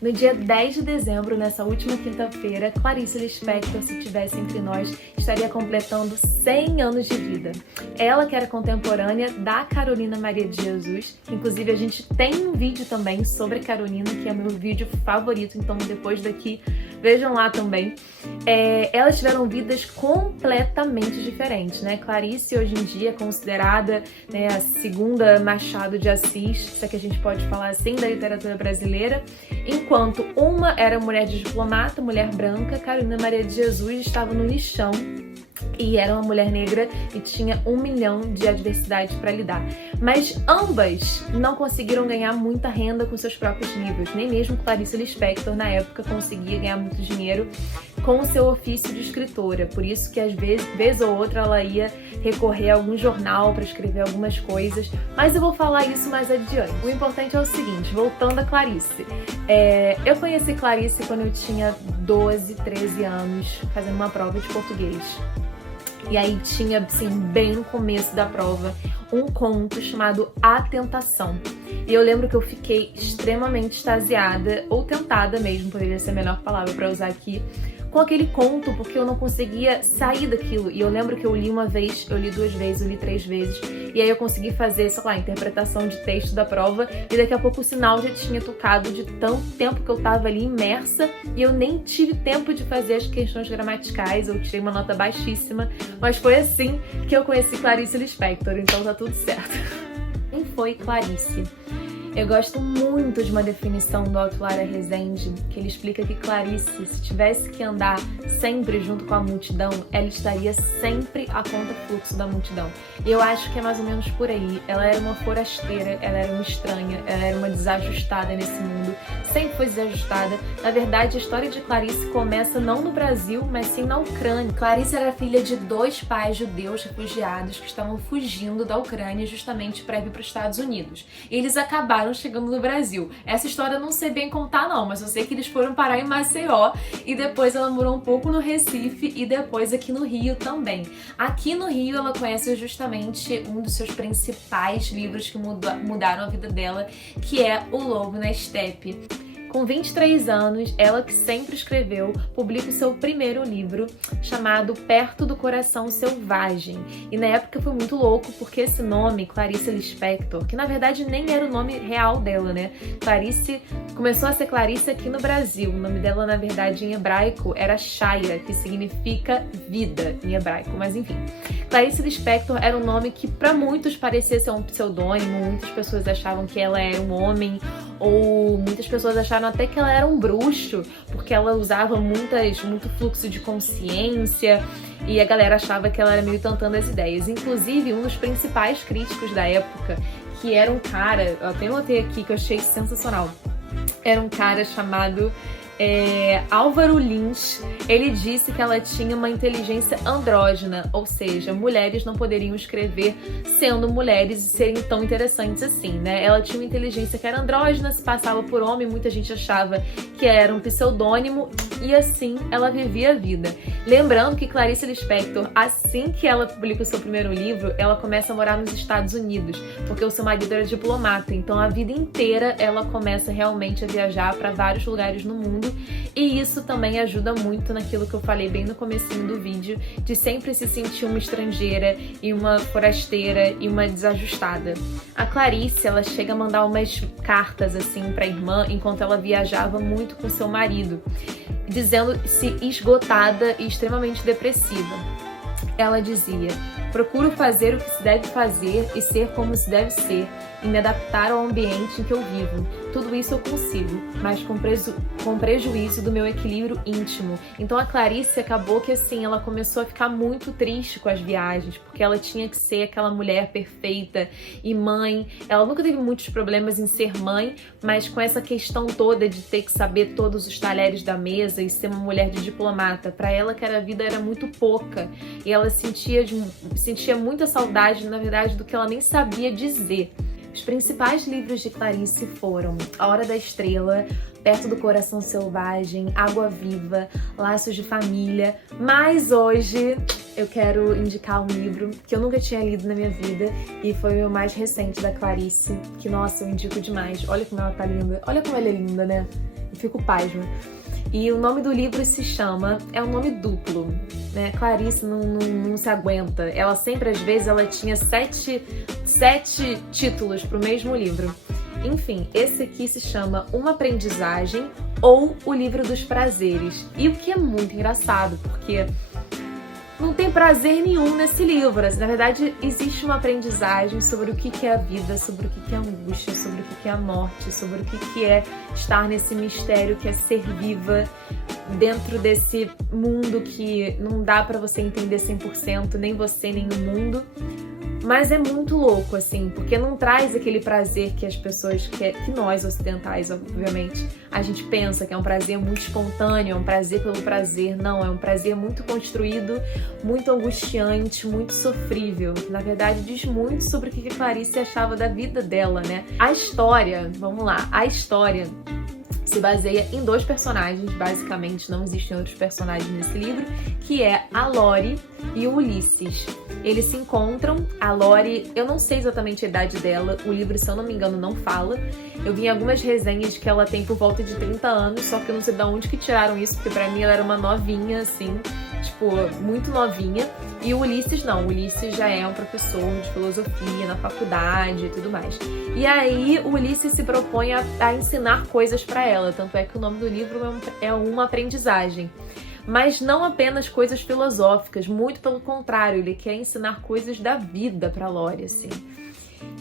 No dia 10 de dezembro, nessa última quinta-feira, Clarice Lispector, se tivesse entre nós, estaria completando 100 anos de vida. Ela que era contemporânea da Carolina Maria de Jesus. Inclusive, a gente tem um vídeo também sobre a Carolina, que é meu vídeo favorito, então depois daqui, vejam lá também. Elas tiveram vidas completamente diferentes, né? Clarice, hoje em dia, é considerada, né, a segunda Machado de Assis, se é que a gente pode falar assim, da literatura brasileira. Enquanto uma era mulher de diplomata, mulher branca, Carolina Maria de Jesus estava no lixão e era uma mulher negra e tinha 1 milhão de adversidades para lidar. Mas ambas não conseguiram ganhar muita renda com seus próprios livros. Nem mesmo Clarice Lispector, na época, conseguia ganhar muito dinheiro com o seu ofício de escritora. Por isso que, às vezes, vez ou outra, ela ia recorrer a algum jornal para escrever algumas coisas. Mas eu vou falar isso mais adiante. O importante é o seguinte, voltando a Clarice. Eu conheci Clarice quando eu tinha 12, 13 anos, fazendo uma prova de português. E aí tinha, assim, bem no começo da prova, um conto chamado A Tentação. E eu lembro que eu fiquei extremamente extasiada, ou tentada mesmo, poderia ser a melhor palavra para usar aqui, com aquele conto, porque eu não conseguia sair daquilo. E eu lembro que eu li uma vez, eu li 2 vezes, eu li 3 vezes, e aí eu consegui fazer, sei lá, interpretação de texto da prova, e daqui a pouco o sinal já tinha tocado de tanto tempo que eu tava ali imersa, e eu nem tive tempo de fazer as questões gramaticais, eu tirei uma nota baixíssima, mas foi assim que eu conheci Clarice Lispector, então tá tudo certo. Quem foi Clarice? Eu gosto muito de uma definição do Otto Lara Rezende, que ele explica que Clarice, se tivesse que andar sempre junto com a multidão, ela estaria sempre a contrafluxo da multidão. E eu acho que é mais ou menos por aí. Ela era uma forasteira, ela era uma estranha, ela era uma desajustada nesse mundo, sempre foi desajustada. Na verdade, a história de Clarice começa não no Brasil, mas sim na Ucrânia. Clarice era filha de 2 pais judeus refugiados que estavam fugindo da Ucrânia justamente para ir para os Estados Unidos. E eles acabaram chegando no Brasil. Essa história eu não sei bem contar não, mas eu sei que eles foram parar em Maceió e depois ela morou um pouco no Recife e depois aqui no Rio também. Aqui no Rio ela conhece justamente um dos seus principais livros que mudaram a vida dela, que é O Lobo na Estepe. Com 23 anos, ela que sempre escreveu, publica o seu primeiro livro, chamado Perto do Coração Selvagem. E na época foi muito louco, porque esse nome, Clarice Lispector, que na verdade nem era o nome real dela, né? Clarice começou a ser Clarice aqui no Brasil. O nome dela, na verdade, em hebraico, era Shaya, que significa vida em hebraico, mas enfim. Clarice Lispector era um nome que para muitos parecia ser um pseudônimo, muitas pessoas achavam que ela era um homem, ou muitas pessoas acharam até que ela era um bruxo, porque ela usava muito fluxo de consciência, e a galera achava que ela era meio tantando as ideias. Inclusive, um dos principais críticos da época, que era um cara, eu até anotei aqui que eu achei sensacional, era um cara chamado Álvaro Lins. Ele disse que ela tinha uma inteligência andrógena, ou seja, mulheres não poderiam escrever sendo mulheres e serem tão interessantes assim, né? Ela tinha uma inteligência que era andrógena, se passava por homem, muita gente achava que era um pseudônimo e assim ela vivia a vida. Lembrando que Clarice Lispector, assim que ela publica o seu primeiro livro, ela começa a morar nos Estados Unidos, porque o seu marido era diplomata, então a vida inteira ela começa realmente a viajar para vários lugares no mundo. E isso também ajuda muito naquilo que eu falei bem no comecinho do vídeo, de sempre se sentir uma estrangeira e uma forasteira e uma desajustada. A Clarice, ela chega a mandar umas cartas assim pra irmã enquanto ela viajava muito com seu marido, dizendo-se esgotada e extremamente depressiva. Ela dizia: procuro fazer o que se deve fazer e ser como se deve ser, e me adaptar ao ambiente em que eu vivo. Tudo isso eu consigo, mas com prejuízo do meu equilíbrio íntimo. Então a Clarice acabou que assim, ela começou a ficar muito triste com as viagens, porque ela tinha que ser aquela mulher perfeita e mãe. Ela nunca teve muitos problemas em ser mãe, mas com essa questão toda de ter que saber todos os talheres da mesa e ser uma mulher de diplomata, para ela que a vida era muito pouca, e ela sentia muita saudade, na verdade, do que ela nem sabia dizer. Os principais livros de Clarice foram A Hora da Estrela, Perto do Coração Selvagem, Água Viva, Laços de Família, mas hoje eu quero indicar um livro que eu nunca tinha lido na minha vida e foi o mais recente da Clarice, que, nossa, eu indico demais. Olha como ela tá linda, olha como ela é linda, né? fico pasma. E o nome do livro se chama, é um nome duplo, né? Clarice não se aguenta. Ela sempre, às vezes, ela tinha sete títulos pro mesmo livro. Enfim, esse aqui se chama Uma Aprendizagem ou O Livro dos Prazeres. E o que é muito engraçado, porque não tem prazer nenhum nesse livro. Na verdade, existe uma aprendizagem sobre o que é a vida, sobre o que é a angústia, sobre o que é a morte, sobre o que é estar nesse mistério que é ser viva dentro desse mundo que não dá pra você entender 100%, nem você, nem o mundo. Mas é muito louco, assim, porque não traz aquele prazer que as pessoas, que nós ocidentais, obviamente, a gente pensa que é um prazer muito espontâneo, é um prazer pelo prazer. Não, é um prazer muito construído, muito angustiante, muito sofrível. Na verdade, diz muito sobre o que a Clarice achava da vida dela, né? A história, vamos lá, a história se baseia em 2 personagens, basicamente, não existem outros personagens nesse livro, que é a Lori e o Ulisses. Eles se encontram, a Lori, eu não sei exatamente a idade dela, o livro, se eu não me engano, não fala. Eu vi em algumas resenhas que ela tem por volta de 30 anos, só que eu não sei de onde que tiraram isso, porque pra mim ela era uma novinha, assim, tipo, muito novinha. E o Ulisses não, o Ulisses já é um professor de filosofia na faculdade e tudo mais. E aí o Ulisses se propõe a ensinar coisas pra ela, tanto é que o nome do livro é Uma Aprendizagem. Mas não apenas coisas filosóficas, muito pelo contrário, ele quer ensinar coisas da vida pra Lori, assim.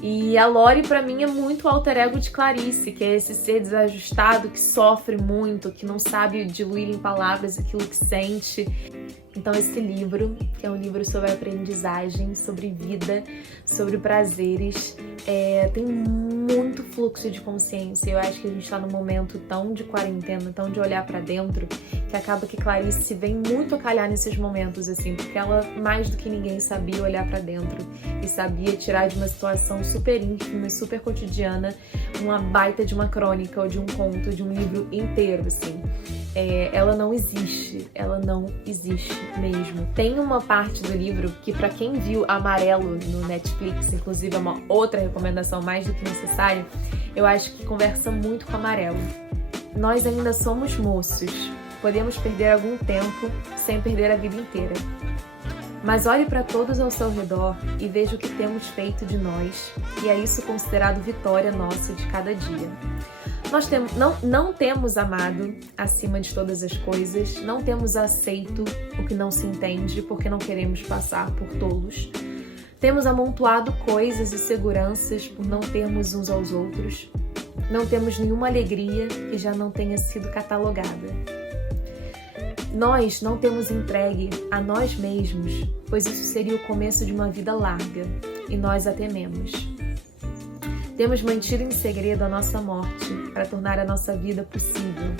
E a Lori, pra mim, é muito o alter ego de Clarice, que é esse ser desajustado, que sofre muito, que não sabe diluir em palavras aquilo que sente. Então esse livro, que é um livro sobre aprendizagem, sobre vida, sobre prazeres, tem muito fluxo de consciência. Eu acho que a gente tá num momento tão de quarentena, tão de olhar pra dentro, que acaba que Clarice vem muito a calhar nesses momentos, assim, porque ela, mais do que ninguém, sabia olhar pra dentro e sabia tirar de uma situação super íntima e super cotidiana uma baita de uma crônica ou de um conto, de um livro inteiro, assim. Ela não existe mesmo. Tem uma parte do livro que, pra quem viu Amarelo no Netflix, inclusive é uma outra recomendação mais do que necessária, eu acho que conversa muito com Amarelo. Nós ainda somos moços, podemos perder algum tempo sem perder a vida inteira. Mas olhe para todos ao seu redor e veja o que temos feito de nós, e é isso considerado vitória nossa de cada dia. Nós não temos amado acima de todas as coisas, não temos aceito o que não se entende porque não queremos passar por tolos. Temos amontoado coisas e seguranças por não termos uns aos outros. Não temos nenhuma alegria que já não tenha sido catalogada. Nós não temos entregue a nós mesmos, pois isso seria o começo de uma vida larga, e nós a tememos. Temos mantido em segredo a nossa morte para tornar a nossa vida possível.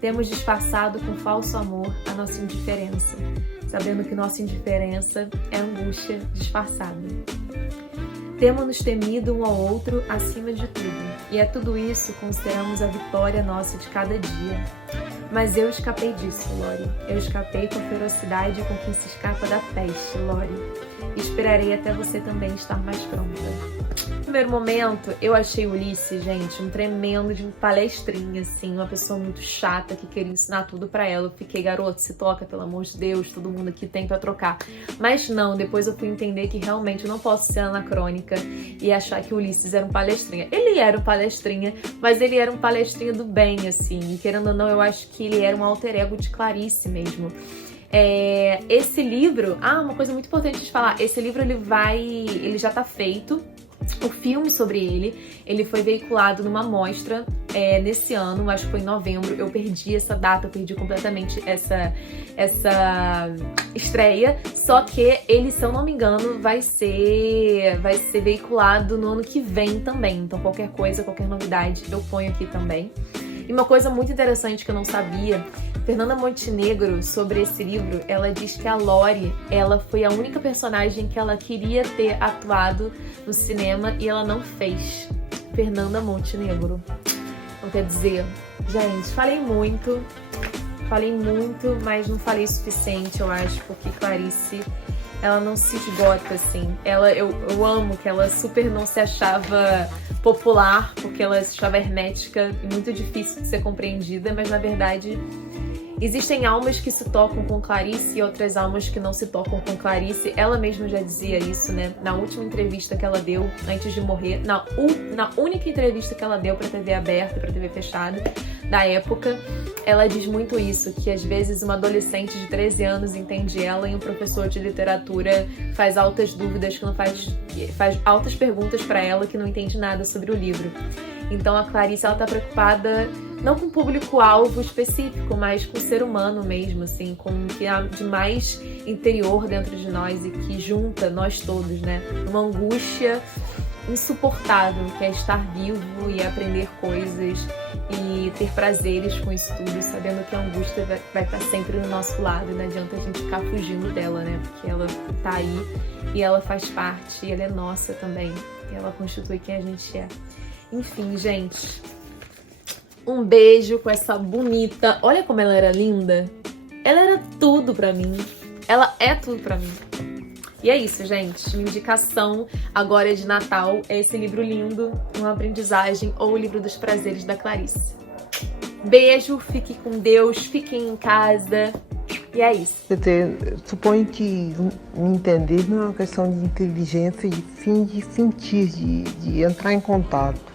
Temos disfarçado com falso amor a nossa indiferença, sabendo que nossa indiferença é angústia disfarçada. Temos nos temido um ao outro acima de tudo, e a tudo isso consideramos a vitória nossa de cada dia. Mas eu escapei disso, Lori. Eu escapei com a ferocidade com que se escapa da peste, Lori. E esperarei até você também estar mais pronta. No primeiro momento, eu achei o Ulisses, gente, um tremendo de palestrinha, assim, uma pessoa muito chata que queria ensinar tudo pra ela. Eu fiquei, garoto, se toca, pelo amor de Deus, todo mundo aqui tem pra trocar. Mas não, depois eu fui entender que realmente eu não posso ser anacrônica e achar que o Ulisses era um palestrinha. Ele era um palestrinha, mas ele era um palestrinha do bem, assim, e querendo ou não, eu acho que ele era um alter ego de Clarice mesmo. Esse livro, uma coisa muito importante de falar, esse livro ele já tá feito. O filme sobre ele foi veiculado numa mostra nesse ano, acho que foi em novembro. Eu perdi essa data, eu perdi completamente essa estreia. Só que ele, se eu não me engano, vai ser veiculado no ano que vem também. Então qualquer coisa, qualquer novidade eu ponho aqui também. E uma coisa muito interessante que eu não sabia, Fernanda Montenegro, sobre esse livro, ela diz que a Lori, ela foi a única personagem que ela queria ter atuado no cinema e ela não fez. Fernanda Montenegro. Então, quer dizer, gente, falei muito, mas não falei o suficiente, eu acho, porque Clarice, ela não se esgota, assim. Eu amo que ela super não se achava popular, porque ela se achava hermética e muito difícil de ser compreendida, mas na verdade existem almas que se tocam com Clarice e outras almas que não se tocam com Clarice. Ela mesma já dizia isso, né? Na última entrevista que ela deu antes de morrer, na única entrevista que ela deu pra TV aberta, pra TV fechada da época, ela diz muito isso, que às vezes uma adolescente de 13 anos entende ela e um professor de literatura faz altas dúvidas, que não faz altas perguntas pra ela que não entende nada sobre o livro. Então a Clarice, ela tá preocupada não com público-alvo específico, mas com o ser humano mesmo, assim, com o que há de mais interior dentro de nós e que junta nós todos, né? Uma angústia insuportável, que é estar vivo e aprender coisas e ter prazeres com isso tudo, sabendo que a angústia vai estar sempre do nosso lado e não adianta a gente ficar fugindo dela, né? Porque ela tá aí e ela faz parte, e ela é nossa também, e ela constitui quem a gente é. Enfim, gente, um beijo com essa bonita. Olha como ela era linda. Ela era tudo pra mim. Ela é tudo pra mim. E é isso, gente. Minha indicação agora de Natal é esse livro lindo, Uma Aprendizagem, ou o Livro dos Prazeres, da Clarice. Beijo, fique com Deus, fiquem em casa. E é isso. Quer dizer, suponho que entender não é uma questão de inteligência, de fim de sentir, de entrar em contato.